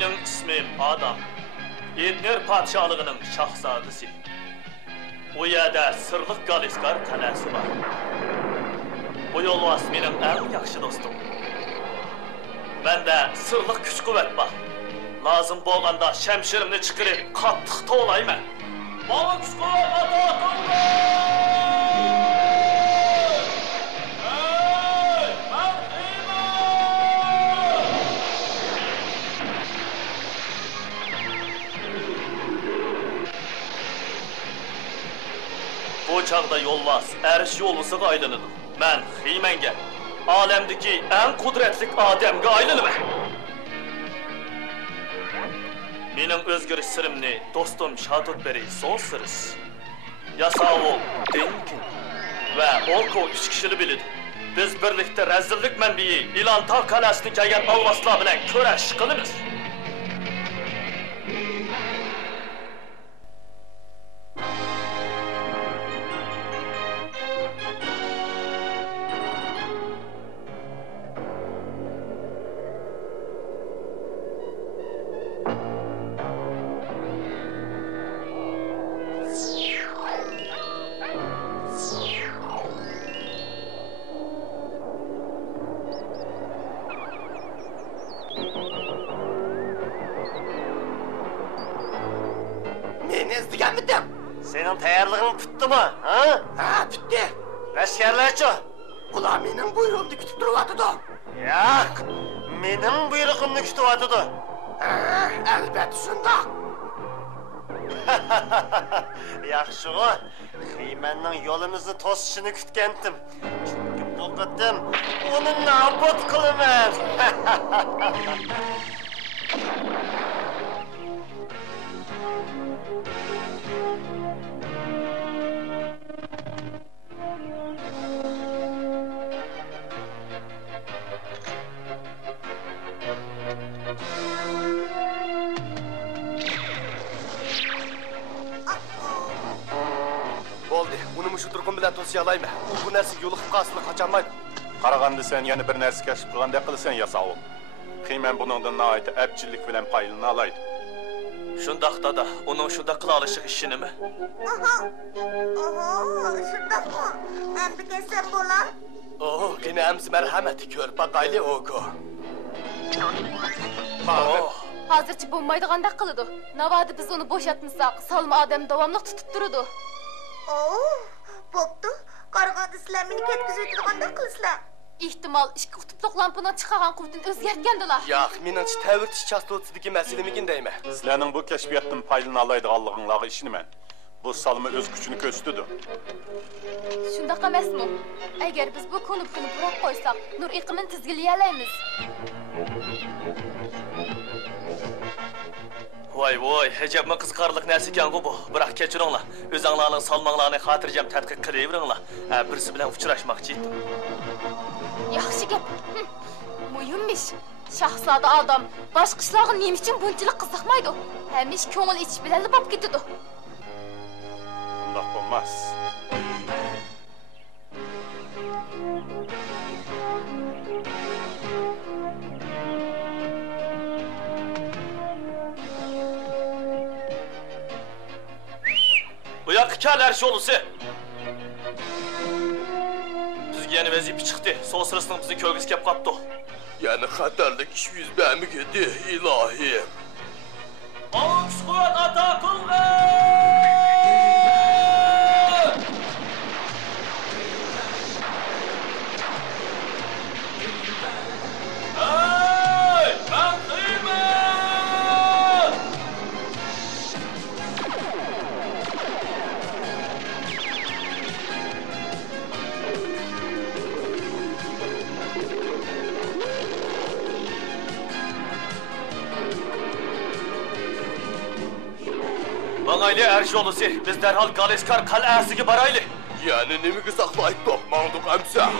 Mening ismim Adam. Edner padşahlığının şahzadesi. Bu yerda Sırlıq Galiskar qalasi var. Bu yolvas mening eng yaxshi dostum. Menda sirliq kuch-quvvat bor. Lazım bo'lganda shamshirimni chiqarib qattiq tovlayman. Bana kuch-quvvat ato qilinglar! Bu çağda yolvas erish yo'lisiga aylanadi. Men Xiymanga, olamdagi eng qudratli odamga aylanaman. Mening o'zgarish sirimni do'stim Shotutberi so'zsiz. Yasavul, Dinkin va Orko 3 kishini biladi. Biz birlikda razillik manbai Ilantar qalasini kelgan olvaslar bilan kurash qilamiz. Senin tayarlığın bitti mi? Ha? Ha, bitti. Askerlerçi? Ulan benim buyruğumda kütüp duruvatıdı. Yok, benim buyruğumda kütüvatıdı. Ha, elbette şunda. Yaxşı o. Xiymenning yolumuzu tosishini kutgandim. Çünkü bu qatim onu nabud qilaman. Bo'ldi, uni mushu turqum bilan to'siyalaymi? U bu narsa yo'liqib qolishini qachonmaydi. Qaraganda sen yana bir narsa kashf qilgandek qilasan Yasavul. Xiyman buningdan nihoyat abchillik bilan payini olaydi. Shundaqda da uning shunda qila olishi ishinimi? Aha, shundaqmi? Endi kelsam bo'lar? Gene amsi marhamati ko'r baqayli Oko. Hozircha bo'lmaydigandek qiladi. Navodi biz uni bo'shatmasak, Salma odam davomli tutib turadi. Bo'pti. Qarag'anda sizlar meni ketkizib o'tirgandek qilasizlar. Ehtimol ikki qutbli lampadan chiqargan quvvatini o'zgartgandilar. Yo'q, meningcha ta'virtish chastosidagi masalamikin deyman. Sizlarning bu kashfiyotdan payini oladiganliginglarga ishonaman. Bu Salma o'z kuchini ko'rsatdi. Shundaqa emasmi? Agar biz bu kunubni burab qo'ysak, nur iqimini tizgilayalaymiz. Voy, hajabmi qiziqarli narsa ekan bu. Biroq kechiringlar. O'zinglarning salmonlarni xotirjam tadqiq qilaveringlar. Birisi bilan uchrashmoqchi edim. Yaxshi gap. Muhimmish. Shahzoda odam boshqa ishlarga nima uchun bunchalik qiziqmaydi? Hamish ko'ngil ichish bilan bo'lib ketadi. Bundoq bo'lmas. Bu yoqqa kelar yo'lisi. Bizga yana vazifa chiqdi. So'sirisining bizni ko'rgisi kelib qopti. Yani xatarlik ish yuz bermagandi, ilohim. Kuch-quvvat ato qilinglar! Bangayli erş yolusu, biz derhal Galiskar qal'asiga barayli. Yani nimiga saqlayib to'qmangdiq amsa.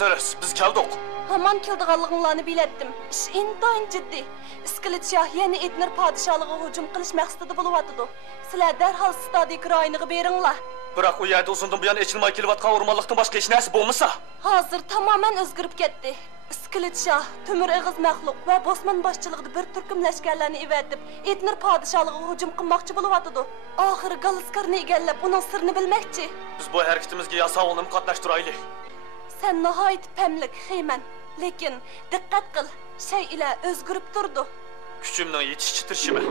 so'ras, biz keldik. Haman keldiganliginglarni biletdim. İş intayin ciddi. İskilit şah yeni Etnir padişahlığı hücum qilish maqsadida bo'lyapti. Sizlar darhol Stadik rayoniga beringlar. Biroq u yerda uzundan buyon echilmay kelayotgan o'rmonlikdan boshqa hech narsa bo'lmasa. Hozir tamoman o'zgarib ketdi. İskilit şah, Temür Egiz Maxluq va Bosman boshchiligida bir turkum lashkarlarni evatib, Etnir padişahlığı hücum qilmoqchi bo'lyapti. Oxiri Galiskarni egallab, uning sirini bilmoqchi. Biz bu harakatimizga Yasavulni qatnashtiraylik. Sen nihoyat pamlik, Xeyman. Lekin diqqat qil, shay ila o'zgarib turdi. Kuchimning yetish chitirishimi?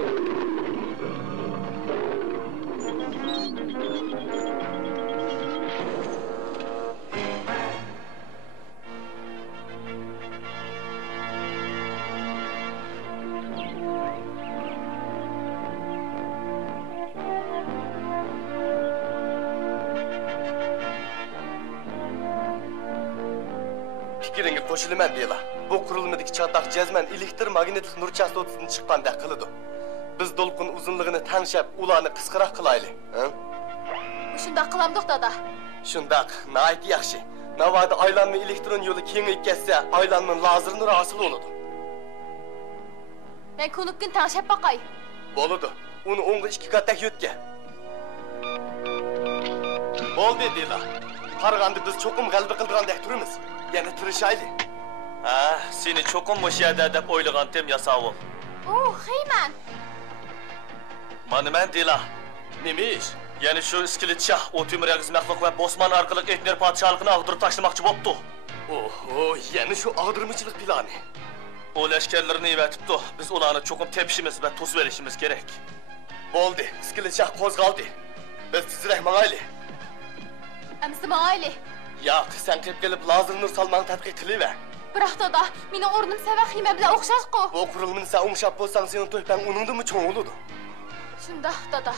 Fikringa qo'shilaman deyla. Bu qurilmadagi chatoq jazman elektr magnetlik nur chastotasidan chiqqandek qiladi. Biz to'lqin uzunligini tanishib, ularni qisqaroq qilaylik, ha? Shunday qilamdiq, dada. Shundaq, nihoyat yaxshi. Navoda aylanma elektron yo'li kengayib ketsa, aylanma lazer nuri hosil bo'ladi. Men ko'nikkin tanishib boqay. Bo'ladi. Uni o'ngga 2 qataq yo'tga. Bo'ldi deyla. Qarag'anda biz cho'qim g'alaba qilgandek turamiz. Yana tirishaylik. Ha, seni cho'qim o'sha deb o'ylagandim Yasavul. Xeyman. Mana men deyla. Nima ish? Ya'ni shu iskilit shah, o Temür Egiz Maxluq va Bosman orqali Etnir podshohligini ag'dirib tashlamoqchi bo'pti. Oho, yana shu ag'dirmichilik plani. O lashkarlarni evatibdi. Biz ularni cho'qim tepishimiz va to'sib olishimiz kerak. Bo'ldi, iskilit shah qo'zg'aldi. Biz tezroq mangaylik. Amsi mangayli. Yo'q, sen qilib kelib lazer nur salmoni tadqiq qilaver. Biroq dada, meni o'rnim Seva Xeyman bilan o'xshash-ku. Bu qurilmani sen o'ngshab bo'lsang, sening to'ypang uningdimi cho'ng bo'ladi. Shunda, dada.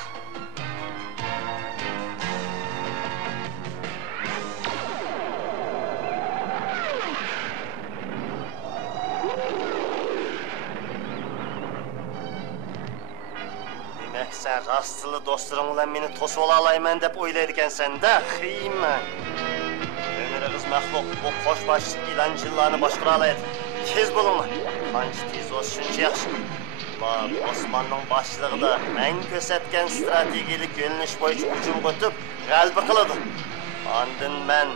Demek sen rastlı dostlarım bilan meni to'sib ola olayman deb o'ylaydi ekansan-da, Xeyman. Temür Egiz Maxluq bu qo'shbosh ilanchillarni boshqara oladi. Tez bo'linglar. Qancha tez bo'lsa shuncha yaxshi. Osmonning boshlig'ida men ko'rsatgan strategiyalik yo'nalish bo'yicha hujum qilib, g'alaba qiladi. Ondan men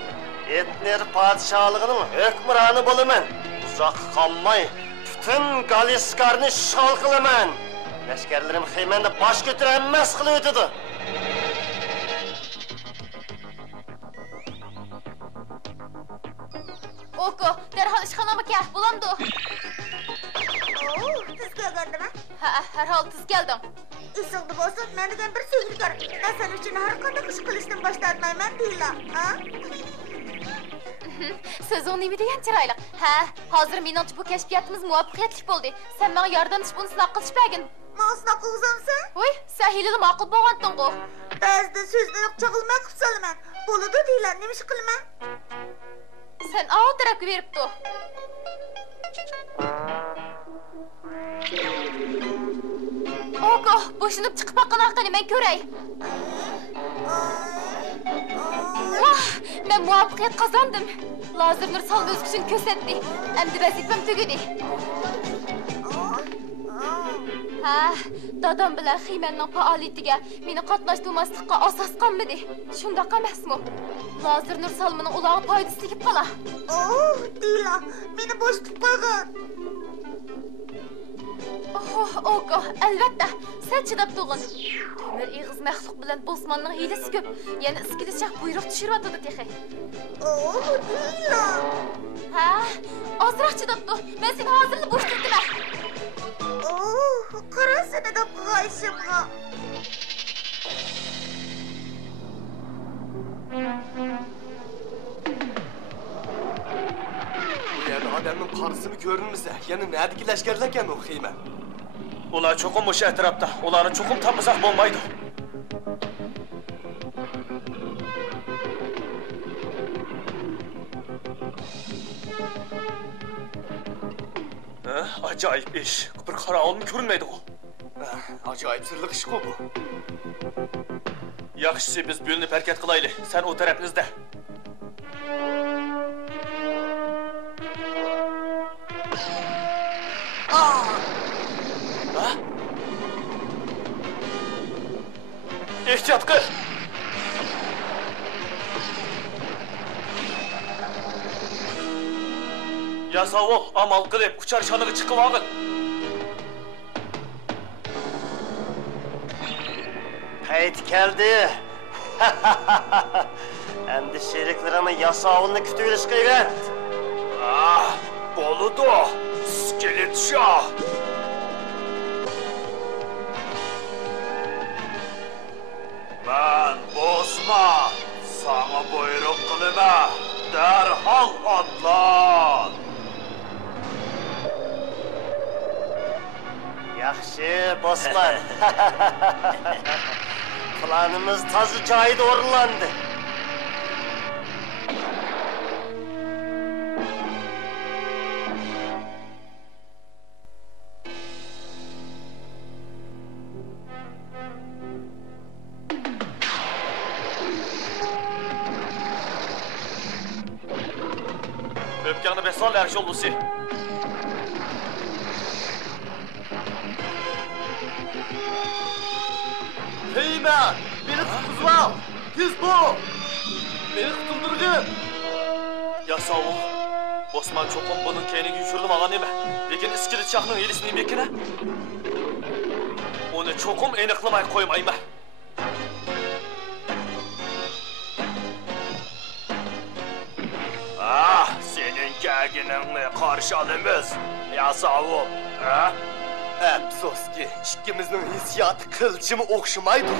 Etnir podshohligining hukmroni bo'laman. Uzoq qolmay butun Galiskarni shol qilaman. Lashkarlarim Xeymanni bosh ko'tara emas qilib o'tadi. Oko, derhal ishxonama kel, bo'lamdi. Siz kelgandimi? Ha, herhal tiz keldim. Esingda bo'lsin, men degan bir sevgilkor. Men sen uchun har qanday ish qilishdan bosh tortmayman deyla, ha? So'zing nima degan chiroyli. Ha, hozir meningcha bu kashfiyatimiz muvaffaqiyatli bo'ldi. Sen menga yordamchi buni sinab qilishmagin. Men sinab qilsamsan? Voy, sen hilini ma'qul bo'lganding-ku. Ba'zida so'zni chag'ilmay qilib solaman. Bo'ladi deylar, nima ish qilaman? Sen o tarafga beribdi. Oko, bo'shinib chiqib baqqan qani men ko'ray. Men muvaffaqiyat qozondim. Lazer nur salma o'z kuchini ko'rsatdi. Endi vazifam tugadi. Ha, dadam bilan Xeymanning faoliyatiga meni qatnashtirmaslikqa asos qolmadi. Shundoq emasmi? Lazer nur salmaning ularga foydasi tegib qola. Deyla, meni bo'shtib qo'ygan. Oko, albatta, sen chidab turg'in. Temür Egiz Maxluq bilan Bosmanning hiylasi ko'p. Yana iskilit shah buyruq tushiryapti texi. Deyla. Ha, ozroq chidab tur. Men seni hozirla bo'shtiraman. Qarasana da qo'yishimga. Bu yerda odamning qarisimi ko'rinmasa, yana nədiki lashkarlar ekan u Xeyman. Ular cho'qim o'sha atrofda. Ularni cho'qim topmasak bo'lmaydi. Ajoyib ish. Bir qarovulmi ko'rinmaydi u. Ajoyib sirliq ish bu. Yaxshisi biz bo'linib harakat qilaylik. Sen o tarafingizda. Ha? Ehtiyat qil! Yasavul, amal qilib, uçar şanığı çıkıp ağın. Payt geldi. Hem de şeriklerimi yasavulunu kütüveliş kıyvet. Ah, boludu, iskelet şah. Ben bozma, sana buyruk kılıma, derhal atlan. Yaxşı bosman. Planımız tazı cayı doğrulandı. Öpkanı besal Erşollusu. Heyman, beni tutuzma. Tez bu. Beni tutuldurgin. Yasavul, Osman çokum bunun kendini yüşürdüm ağan eme. Lekin iskilit şahının elisini mekine. Onu çokum eniqlamay koymayma. Ah, senin gerginliğine karşı alımız. Yasavul, ha? Afsus ki, ikimizin hissiyatı kılçımı okşamaydı.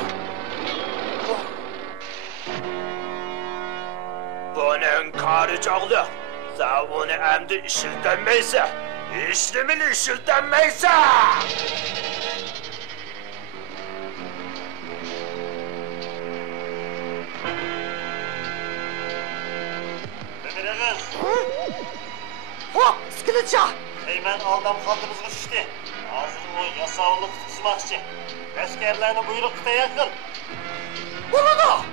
Bunun karıcağlı. Sen onu emdi işildenmeyse, işlemin işildenmeyse. Ömürüğüz. Hop, İskilitşah. Heymen aldam kaldığımız düştü. Hazır o yasavulu tutmak için. Askerlerini buyruk tuta yakın. Buludu.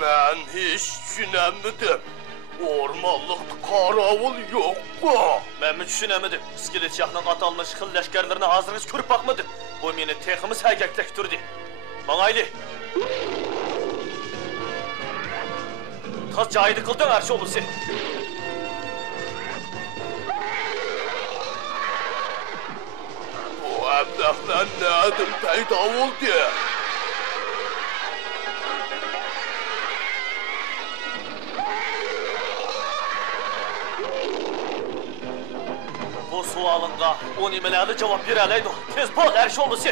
Ben hiç düşünemedim. Ormanlıkta karavul yok mu? Ben mi düşünemedim? İskilet yaxının atalmış xil leşkerlerini hazırız körüp bakmadım. Bu meni teximiz həgəkləkdirdi. Mağaylı. Taz caydı qıldın her şey olursa. Bu əbləklər nədir peyda oldu? Bu sualınğa o nimelerle cevap verələydi. Tez bol her şey olursa.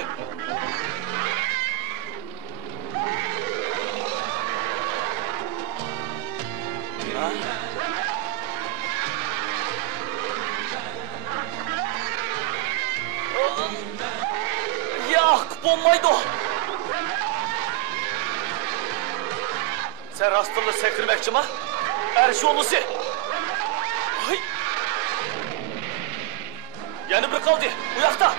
Yak, bombaydı o. Sen rastırlı sekirmekçi mi? Her şey olursa. Ay. Yeni bir kaldı, uyakta.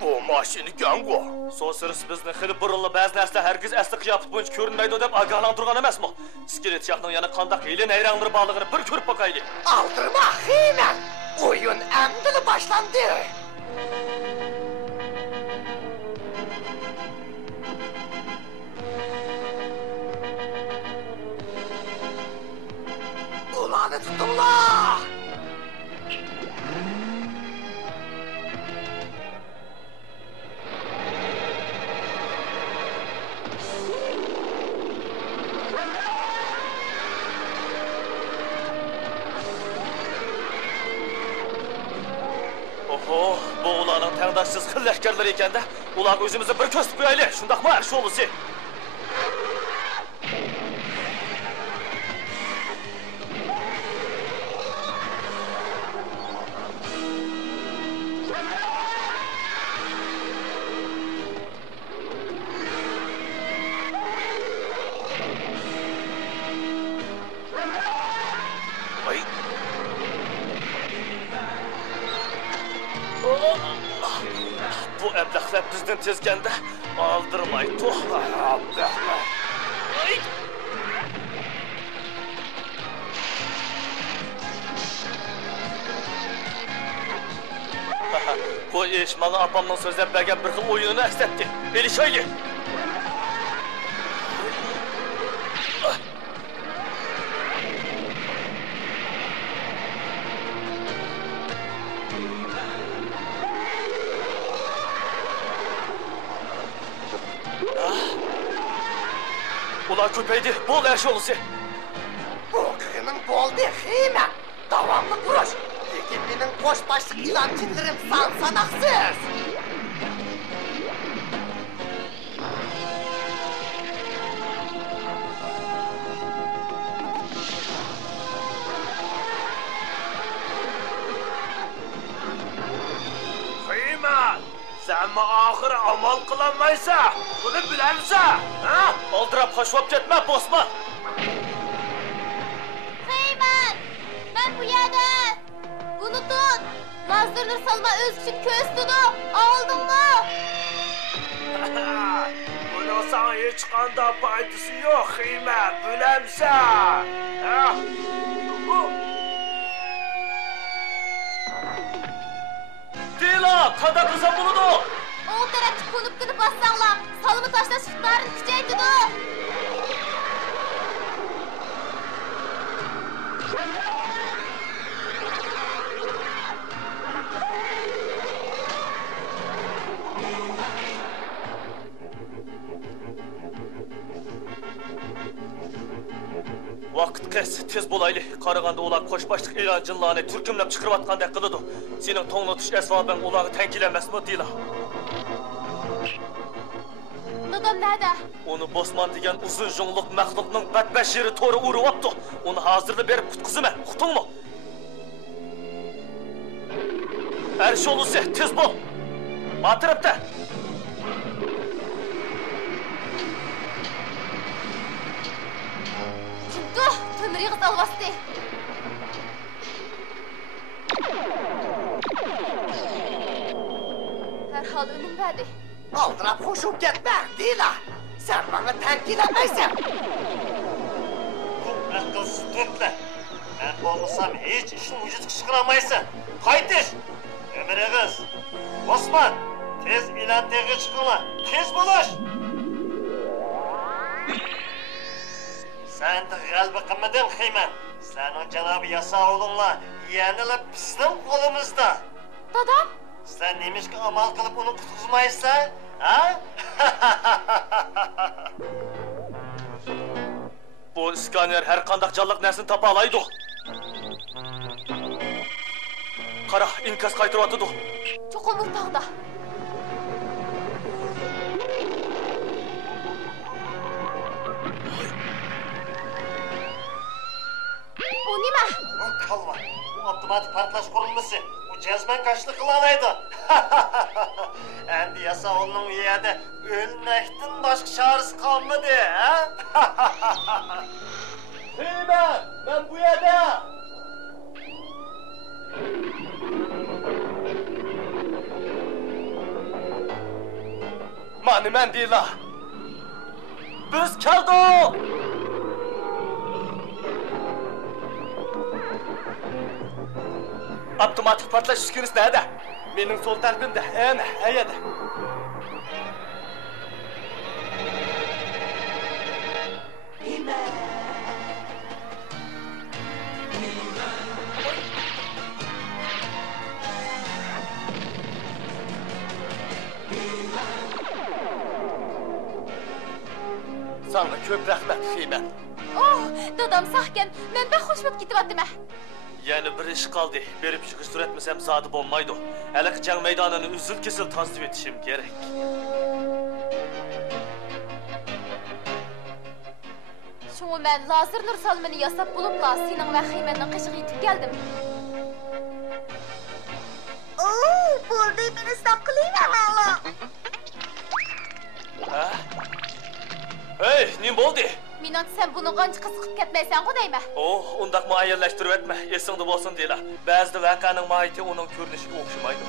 Bu maşini gango. Sosırız bizni xili burunlu bəzi nəslə hərgiz əsli qiyafət boyunca görünməydi deyib agahlandırğan emas mı? İskilet yaxının yana qandaq eylin əyranları bağlığını bir körüp bakaylı. Aldırma Heyman. Oyun emdili başlandı. Ulanı tutumla! Oho, bu ulanın təngdaşsız xil ləşkərləri ikən də ulan özümüzü bir köz qoyaylı, şundaq mı hər şey olursa? tezden tezgende aldırmay toh. Ay! Bu iş bana apamdan sözlep bergen bir xil oyununu esnetti. Beli şöyle. Ulan köpeydi, bol her şey olursa. Bu köyümün bol bir heyme. Davamlı vuruş. Peki benim koş başlık ilancılarım sanaksız. Heyman, sen mi ahir amal kılamaysa, bunu bilemse, ha? Aldırap haşvap gitme, bosma. Heyman, ben bu yerde. Bunu tut. Lazlarını salma öz için köz tutup. Aldın mı? Bunu sana hiç kanda faydası yok Heyman, bilemse. Ha? Dila, kada kızım bunu da. O tarafı konup kınıp bassanla. Salımı taşla şıklarını küçeydi de. Vaqt kes, tez bolaylı. Qaraganda ular qoşbaşlıq ilancınlarını türkümləb çıxırıb atqandək qılıdı. Senin toңlatuş əsvabən uları tənkiləməsmi deyila? Dadam nerede? Onu Bosman degen uzun jonluq məxluqның bətbəşiri toru uruvatdı. Onu hazırda berib qutqızımə, qutunmu? Her şey olursa tez bol. Batırıp da. Dur, tömürü kız alvastı. Derhal önüm verdi. Aldırap hoşup gitme değil ha. Sen bana tenkilenmeysen. Bu akılsız dörtle. Ben olmasam hiç işin vücut kışkıramayısın. Kaytiş! Ömür kız. Osman! Tez ilan tegi çıkınla. Tez buluş! Sen de kalbi kımıdın Heyman. Sen o Cenab-ı Yasa oğlunla yeğeniyle bizim kolumuzda. Dadam? Sen neymiş ki amal kılıp onu kutuzmaysa? Ha? Bu iskaner her qandaq canlıq nərsini tapa alaydı. Qara, inkas qaytırıb atıdı. Çok omurtağda. O nima? O kalma. Bu otomatik partlaş kurulması. Bu cezmen kaçlı kılalaydı. Endi Yasa oğlunun üyede ölmekten başka çaresi kalmadı. Ha? Heyman, ben bu yerde. Mani mən deyil ha. Biz keldik. Avtomatik partlaş üskünüz nerede? Benim sol tarafımda, ayada. Sana köp rəhmət Heyman. Oh, dadam sahken, ben bek hoş bulup gitip attım. Yani bir iş kaldı. Berip çıkıştır etmesem zadı olmaydı. Elek can meydanını üzül kesil tasdip etişim gerek. Şunu ben lazer nur salmını yasap bulupla senin ve Heyman'ın kışığı yitip geldim. Oo, buldu beni saklayın valla. Ha? Hey, ne oldu? Minant sen bunu qancha qısıqıp ketmeysen kodayma. Oh, undaq muayyenleştirip etme. Esingde bolsun deyla. Bazı vakanın mahiyeti onun görünüşüne okşamaydı.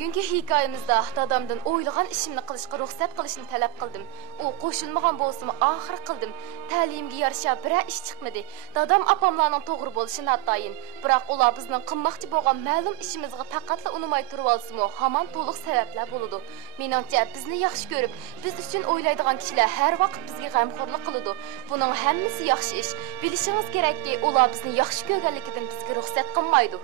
Bugungi hikoyamizda dadamdan o'ylagan ishimni qilishga ruxsat qilishni talab qildim. U qo'shilmagan bo'lsa-mu, oxir qildim. Ta'limga yarasha biror ish chiqmadi. Dadam opamlarning to'g'ri bo'lishi natoyin. Biroq ular bizning qilmoqchi bo'lgan ma'lum ishimizga faqatla unumay turib olsa-mu, hamon to'liq sabablar bo'ladi. Meningcha bizni yaxshi ko'rib, biz uchun o'ylaydigan kishilar har vaqt bizga g'amxo'rlik qiladi. Buning hammasi yaxshi ish. Bilishingiz kerakki, ular bizni yaxshi ko'rganligidan bizga ruxsat qilmaydi.